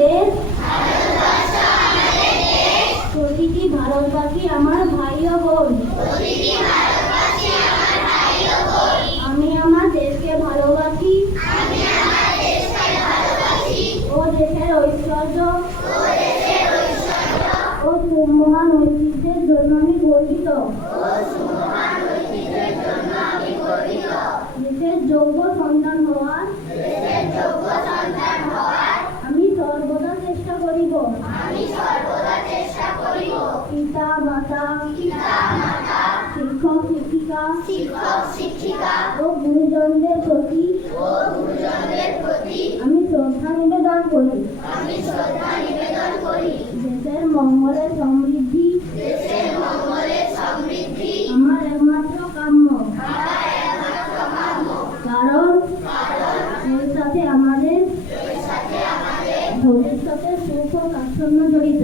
দেশ, প্রতিটি ভারতবাসী আমার ভাই ও বোন। আমি আমার দেশকে ভালোবাসি ও দেশের ঐশ্বর্য ও মহান ঐতিহ্যের জন্য আমি গর্বিত। দেশের যোগ্য সন্তান হওয়ার আমি সর্বদা চেষ্টা করিব। পিতা মাতা, শিক্ষক শিক্ষিকা ও গুরুজনদের প্রতি আমি শ্রদ্ধা নিবেদন করি। দেশের মঙ্গলের সমৃদ্ধি আমার একমাত্র কাম্য, কারণ এর সাথে আমাদের ভবিষ্যতের সুখ ও স্বাচ্ছন্দ্য জড়িত।